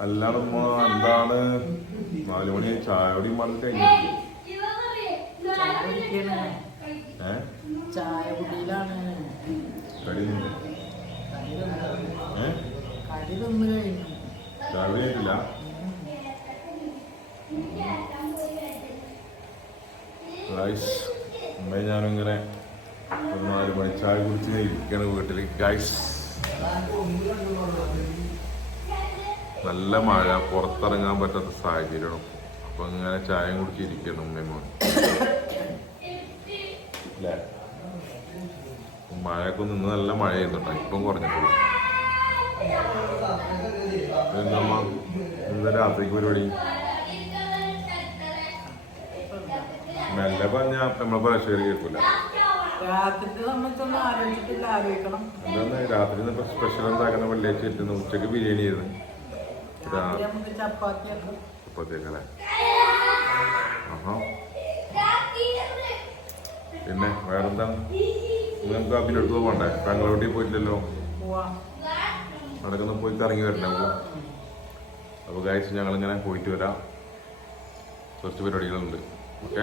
അല്ലാതെ ഉമ്മ എന്താണ്? നാലു മണി കൂടി മറന്നു കഴിഞ്ഞു ചായ ചായ കുടിയിലാണ് കടി തിന്ന്. കഴിഞ്ഞു. രാവിലെ ആയിട്ടില്ല ഗായ്സ് ഉമ്മയെ ഞാനും ഇങ്ങനെ ഒരു നാല് മണി ചായ കുടിച്ച് ഇരിക്കണ വീട്ടിൽ ഗായ്സ് നല്ല മഴ പുറത്തിറങ്ങാൻ പറ്റാത്ത സാഹചര്യമാണ്. അപ്പൊ ഇങ്ങനെ ചായ കുടിച്ചിരിക്കണം ഉമ്മയും മോൻ. മഴയൊക്കെ നിന്ന് നല്ല മഴയായിരുന്നു കേട്ടോ ഇപ്പം കുറഞ്ഞിട്ടുള്ളൂ ഇന്ന് രാത്രിക്ക് പരിപാടി? മെല്ലെ പറഞ്ഞ നമ്മളെ പ്രേക്ഷകർ കേൾക്കൂല. രാത്രി എന്താണ് രാത്രി സ്പെഷ്യൽ എന്താക്കുന്ന വെള്ളിയാഴ്ച ഉച്ചയ്ക്ക് ബിരിയാണി ആയിരുന്നു ചപ്പാത്തിയൊക്കെ പിന്നെ വേറെന്താ? നിങ്ങൾക്ക് അപ്പിന്റെ അടുത്ത് പോകണ്ടേ? ബാംഗ്ലൂരിൽ പോയിട്ടില്ലല്ലോ? അവിടെയൊക്കെ പോയി ഇറങ്ങി വരണ്ടേ നമുക്ക് അപ്പോൾ കഴിച്ച് ഞങ്ങളിങ്ങനെ പോയിട്ട് വരാം. കുറച്ച് പരിപാടികളുണ്ട്. ഓക്കെ?